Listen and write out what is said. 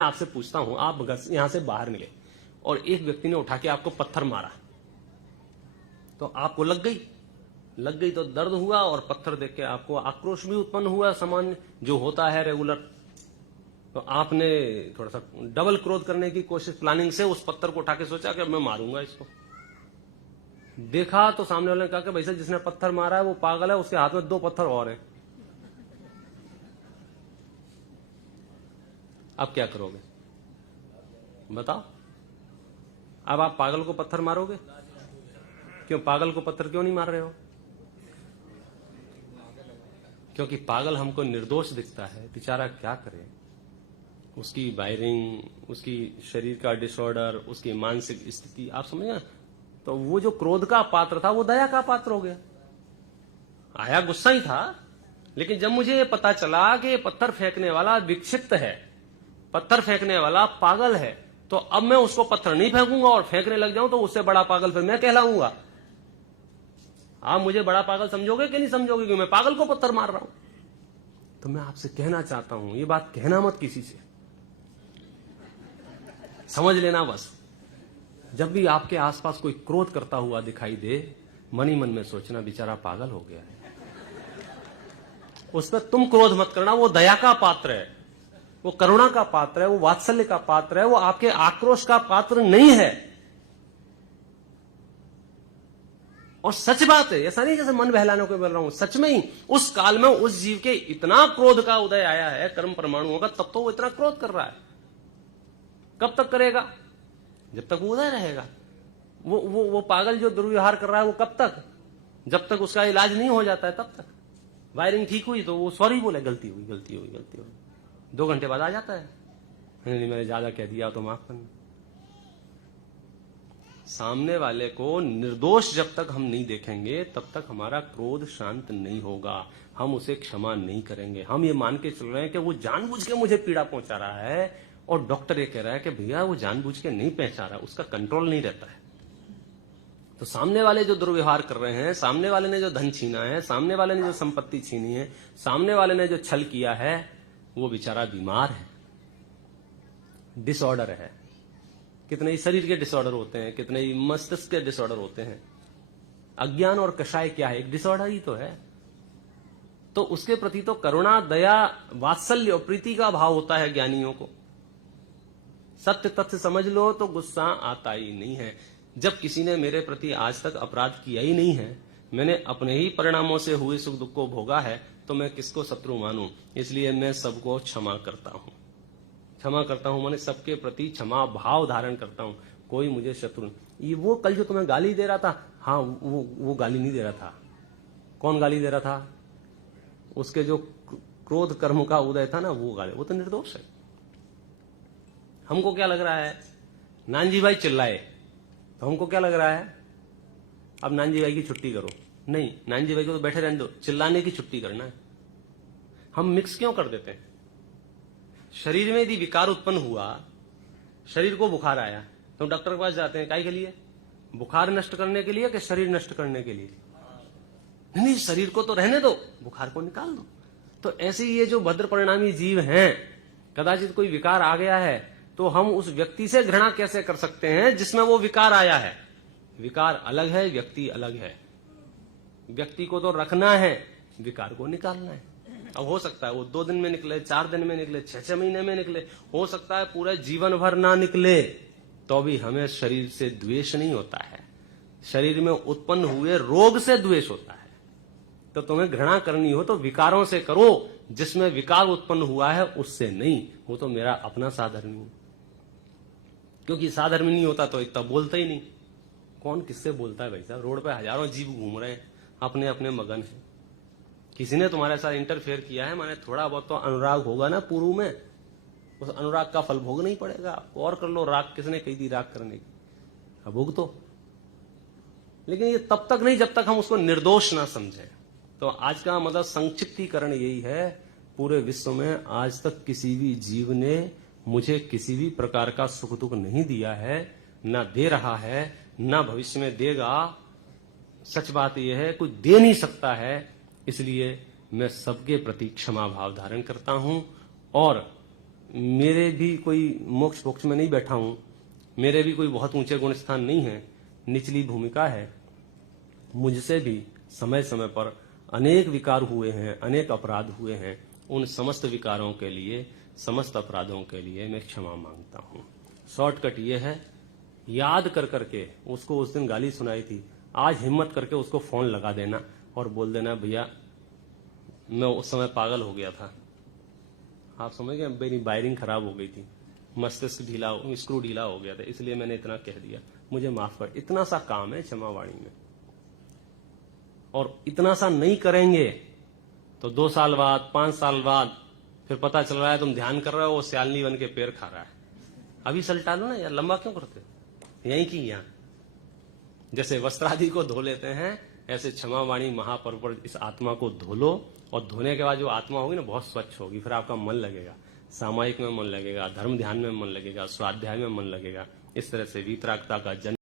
आपसे पूछता हूं, आप यहां से बाहर निकले और एक व्यक्ति ने उठा के आपको पत्थर मारा, तो आपको लग गई तो दर्द हुआ और पत्थर देख के आपको आक्रोश भी उत्पन्न हुआ, सामान्य जो होता है रेगुलर। तो आपने थोड़ा सा डबल क्रोध करने की कोशिश, प्लानिंग से उस पत्थर को उठा के सोचा कि मैं मारूंगा इसको। देखा तो सामने वाले ने कहा कि भाई साहब जिसने पत्थर मारा है वो पागल है, उसके हाथ में 2 पत्थर और हैं। अब क्या करोगे बताओ? अब आप पागल को पत्थर मारोगे? क्यों पागल को पत्थर क्यों नहीं मार रहे हो? क्योंकि पागल हमको निर्दोष दिखता है, बेचारा क्या करे, उसकी वायरिंग, उसकी शरीर का डिसऑर्डर, उसकी मानसिक स्थिति, आप समझे? तो वो जो क्रोध का पात्र था वो दया का पात्र हो गया। आया गुस्सा ही था, लेकिन जब मुझे ये पता चला कि पत्थर फेंकने वाला विक्षिप्त है, पत्थर फेंकने वाला पागल है, तो अब मैं उसको पत्थर नहीं फेंकूंगा और फेंकने लग जाऊं तो उससे बड़ा पागल फिर मैं कहलाऊंगा। आप मुझे बड़ा पागल समझोगे कि नहीं समझोगे कि मैं पागल को पत्थर मार रहा हूं? तो मैं आपसे कहना चाहता हूं, ये बात कहना मत किसी से, समझ लेना बस। जब भी आपके आसपास कोई क्रोध करता हुआ दिखाई दे, मन ही मन में सोचना बेचारा पागल हो गया है। उस पर तुम क्रोध मत करना, वो दया का पात्र है, वो करुणा का पात्र है, वो वात्सल्य का पात्र है, वो आपके आक्रोश का पात्र नहीं है। और सच बात है, ऐसा नहीं जैसे मन बहलाने को बोल रहा हूं, सच में ही उस काल में उस जीव के इतना क्रोध का उदय आया है कर्म परमाणुओं का, तब तो वो इतना क्रोध कर रहा है। कब तक करेगा? जब तक वो उदय रहेगा। वो पागल जो दुर्व्यवहार कर रहा है वो कब तक? जब तक उसका इलाज नहीं हो जाता है तब तक। वायरिंग ठीक हुई तो वो सॉरी बोले, गलती हुई 2 घंटे बाद आ जाता है, नहीं मैंने ज्यादा कह दिया तो माफ करना। सामने वाले को निर्दोष जब तक हम नहीं देखेंगे तब तक हमारा क्रोध शांत नहीं होगा, हम उसे क्षमा नहीं करेंगे। हम ये मान के चल रहे हैं कि वो जानबूझ के मुझे पीड़ा पहुंचा रहा है, और डॉक्टर ये कह रहा है कि भैया वो जानबूझ के नहीं पहुंचा रहा, उसका कंट्रोल नहीं रहता है। तो सामने वाले जो दुर्व्यवहार कर रहे हैं, सामने वाले ने जो धन छीना है, सामने वाले ने जो संपत्ति छीनी है, सामने वाले ने जो छल किया है, वो बेचारा बीमार है, डिसऑर्डर है। कितने ही शरीर के डिसऑर्डर होते हैं, कितने ही मस्तिष्क के डिसऑर्डर होते हैं। अज्ञान और कषाय क्या है? एक डिसऑर्डर ही तो है। तो उसके प्रति तो करुणा, दया, वात्सल्य और प्रीति का भाव होता है ज्ञानियों को। सत्य तथ्य समझ लो तो गुस्सा आता ही नहीं है। जब किसी ने मेरे प्रति आज तक अपराध किया ही नहीं है, मैंने अपने ही परिणामों से हुए सुख दुख को भोगा है, तो मैं किसको शत्रु मानूं? इसलिए मैं सबको क्षमा करता हूं। क्षमा करता हूं माने सबके प्रति क्षमा भाव धारण करता हूं, कोई मुझे शत्रु नहीं। ये वो कल जो तुम्हें गाली दे रहा था, हाँ वो गाली नहीं दे रहा था। कौन गाली दे रहा था? उसके जो क्रोध कर्म का उदय था ना, वो गाली, वो तो निर्दोष है। हमको क्या लग रहा है? नानजी भाई चिल्लाए तो हमको क्या लग रहा है? अब नानजी भाई की छुट्टी करो। नहीं, नानजी भाई को तो बैठे रहने दो, चिल्लाने की छुट्टी करना है। हम मिक्स क्यों कर देते हैं? शरीर में यदि विकार उत्पन्न हुआ, शरीर को बुखार आया, तो डॉक्टर के पास जाते हैं काहे के लिए? बुखार नष्ट करने के लिए कि शरीर नष्ट करने के लिए? नहीं, शरीर को तो रहने दो, बुखार को निकाल दो। तो ऐसे ये जो भद्र परिणामी जीव हैं, कदाचित कोई विकार आ गया है तो हम उस व्यक्ति से घृणा कैसे कर सकते हैं जिसमें वो विकार आया है? विकार अलग है, व्यक्ति अलग है। व्यक्ति को तो रखना है, विकार को निकालना है। अब हो सकता है वो 2 दिन में निकले, 4 दिन में निकले, 6 महीने में निकले, हो सकता है पूरे जीवन भर ना निकले, तो भी हमें शरीर से द्वेष नहीं होता है। शरीर में उत्पन्न हुए रोग से द्वेष होता है। तो तुम्हें घृणा करनी हो तो विकारों से करो, जिसमें विकार उत्पन्न हुआ है उससे नहीं। वो तो मेरा अपना साधर्मी है, क्योंकि साधर्मी नहीं होता तो इतना बोलता ही नहीं। कौन किससे बोलता है भाई साहब? रोड पे हजारों जीव घूम रहे हैं, अपने अपने मगन है। किसी ने तुम्हारे साथ इंटरफेयर किया है, माने थोड़ा बहुत तो अनुराग होगा ना पूर्व में, उस अनुराग का फल भोगना ही पड़ेगा आपको। और कर लो, राग किसने कही थी राग करने की? अब भोग तो, लेकिन ये तब तक नहीं जब तक हम उसको निर्दोष ना समझें। तो आज का मतलब संक्षिप्तीकरण यही है, पूरे विश्व में आज तक किसी भी जीव ने मुझे किसी भी प्रकार का सुख दुख नहीं दिया है, ना दे रहा है, ना भविष्य में देगा। सच बात यह है, कोई दे नहीं सकता है। इसलिए मैं सबके प्रति क्षमा भाव धारण करता हूं और मेरे भी कोई मोक्ष पोक्ष में नहीं बैठा हूं, मेरे भी कोई बहुत ऊंचे गुण स्थान नहीं है, निचली भूमिका है। मुझसे भी समय समय पर अनेक विकार हुए हैं, अनेक अपराध हुए हैं। उन समस्त विकारों के लिए, समस्त अपराधों के लिए मैं क्षमा मांगता हूं। शॉर्टकट ये है, याद कर करके उसको उस दिन गाली सुनाई थी, आज हिम्मत करके उसको फोन लगा देना और बोल देना, भैया मैं उस समय पागल हो गया था, आप समझ गए, मेरी वायरिंग खराब हो गई थी, मस्तिष्क ढीला, स्क्रू ढीला हो गया था, इसलिए मैंने इतना कह दिया, मुझे माफ कर। इतना सा काम है क्षमा वाणी में। और इतना सा नहीं करेंगे तो 2 साल बाद, 5 साल बाद फिर पता चल रहा है तुम ध्यान कर रहे हो, वो स्यालनी बन के पैर खा रहा है। अभी सलटा लो ना यार, लंबा क्यों करते, यहीं की यहां। जैसे वस्त्रादि को धो लेते हैं, ऐसे क्षमा वाणी महापर्व पर इस आत्मा को धो लो, और धोने के बाद जो आत्मा होगी ना बहुत स्वच्छ होगी, फिर आपका मन लगेगा, सामायिक में मन लगेगा, धर्म ध्यान में मन लगेगा, स्वाध्याय में मन लगेगा। इस तरह से वीतरागता का जन्म